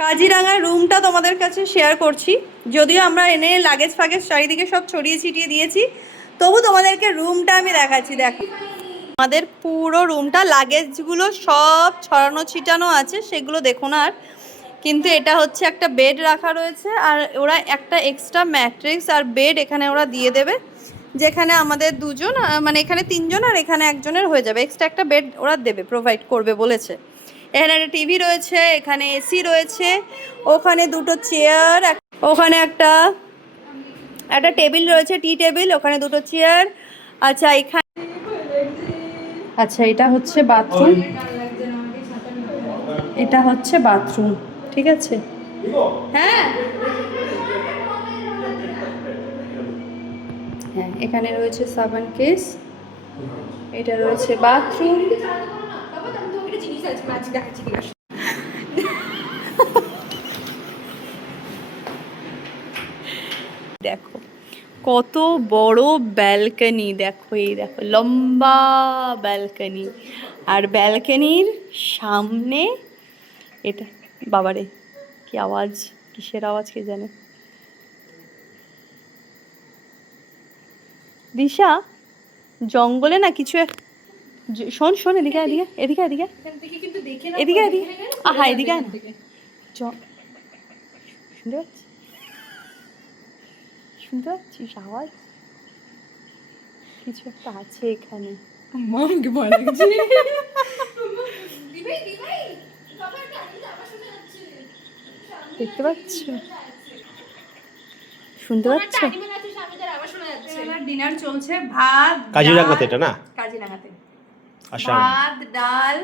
কাজিরাঙার রুমটা তোমাদের কাছে শেয়ার করছি। যদিও আমরা এনে লাগেজ ফাগেজ চারিদিকে সব ছড়িয়ে ছিটিয়ে দিয়েছি, তবু তোমাদেরকে রুমটা আমি দেখাচ্ছি। দেখো আমাদের পুরো রুমটা, লাগেজগুলো সব ছড়ানো ছিটানো আছে, সেগুলো দেখো না আর। কিন্তু এটা হচ্ছে একটা বেড রাখা রয়েছে, আর ওরা একটা এক্সট্রা ম্যাট্রেস আর বেড এখানে ওরা দিয়ে দেবে, যেখানে আমাদের দুজন মানে এখানে তিনজন আর এখানে একজনের হয়ে যাবে। এক্সট্রা একটা বেড ওরা দেবে, প্রোভাইড করবে বলেছে। এখানে একটা টিভি রয়েছে, এখানে এসি রয়েছে, ওখানে দুটো চেয়ার, ওখানে একটা টেবিল রয়েছে, টি টেবিল, ওখানে দুটো চেয়ার। আচ্ছা এখানে, আচ্ছা এটা হচ্ছে বাথরুম, এটা হচ্ছে বাথরুম, ঠিক আছে। হ্যাঁ হ্যাঁ, এখানে রয়েছে সাবান কেস, এটা রয়েছে বাথরুম। দেখো কত বড় ব্যালকনি, দেখো এই দেখো লম্বা ব্যালকনি, আর ব্যালকনির সামনে এটা, বাবারে কি আওয়াজ, কিসের আওয়াজ কে জানে। দিশা জঙ্গলে না কিছু শোন শোন, এদিকে এদিকে এদিকে এদিকে এদিকে এদিকে, আহা এদিকে না, শুনতে পাচ্ছি, শুনতে পাচ্ছিস আওয়াজ, কিছু একটা আছে এখানে। দেখতে পাচ্ছ, শুনতে পাচ্ছ? ডিনার চলছে, ভাত, কাজিরাঙাতে এটা না, কাজিরাঙাতে ভাত, ডাল,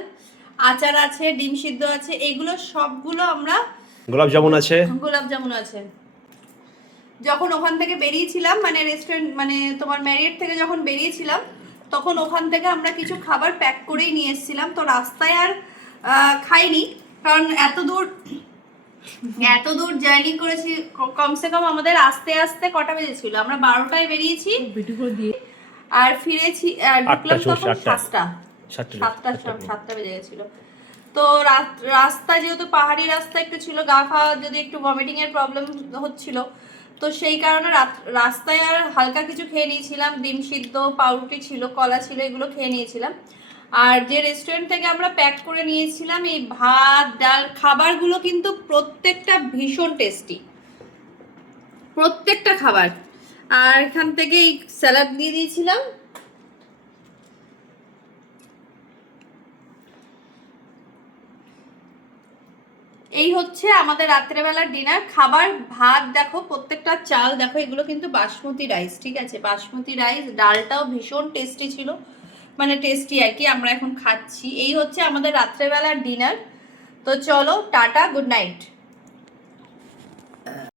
আচার আছে, ডিম সিদ্ধ আছে, এগুলো সবগুলো আমরা, গোলাপ জামুন আছে। যখন ওখান থেকে বেরিয়েছিলাম, মানে রেস্টুরেন্ট, মানে তোমার ম্যারিয়েট থেকে যখন বেরিয়েছিলাম, তখন ওখান থেকে আমরা কিছু খাবার প্যাক করেই নিয়ে এসেছিলাম। তো রাস্তায় আর খাইনি, কারণ এত দূর জার্নি করেছি। কমসে কম আমাদের আস্তে আস্তে কটা বেজেছিল, আমরা 12টায় বেরিয়েছি আর ফিরেছি, ঢুকলাম তখন 7টা বেজে গেছিল। তো রাস্তা যেহেতু পাহাড়ি রাস্তা একটু ছিল, গা ফাওয়া যদি একটু ভমিটিং এর প্রবলেম হচ্ছিল, তো সেই কারণে রাস্তায় আর হালকা কিছু খেয়ে নিয়েছিলাম, ডিম সিদ্ধ, পাউরুটি ছিল, কলা ছিল, এগুলো খেয়ে নিয়েছিলাম। আর যে রেস্টুরেন্ট থেকে আমরা প্যাক করে নিয়েছিলাম এই ভাত ডাল, খাবারগুলো কিন্তু প্রত্যেকটা ভীষণ টেস্টি, প্রত্যেকটা খাবার। আর এখান থেকে এই স্যালাড দিয়ে দিয়েছিলাম। এই হচ্ছে আমাদের রাত্রেবেলার ডিনার খাবার। ভাত দেখো, প্রত্যেকটা চাল দেখো, এগুলো কিন্তু বাসমতি রাইস, ঠিক আছে, বাসমতি রাইস। ডালটাও ভীষণ টেস্টি ছিল, মানে টেস্টি আর কি, আমরা এখন খাচ্ছি। এই হচ্ছে আমাদের রাত্রেবেলার ডিনার। তো চলো টাটা, গুড নাইট।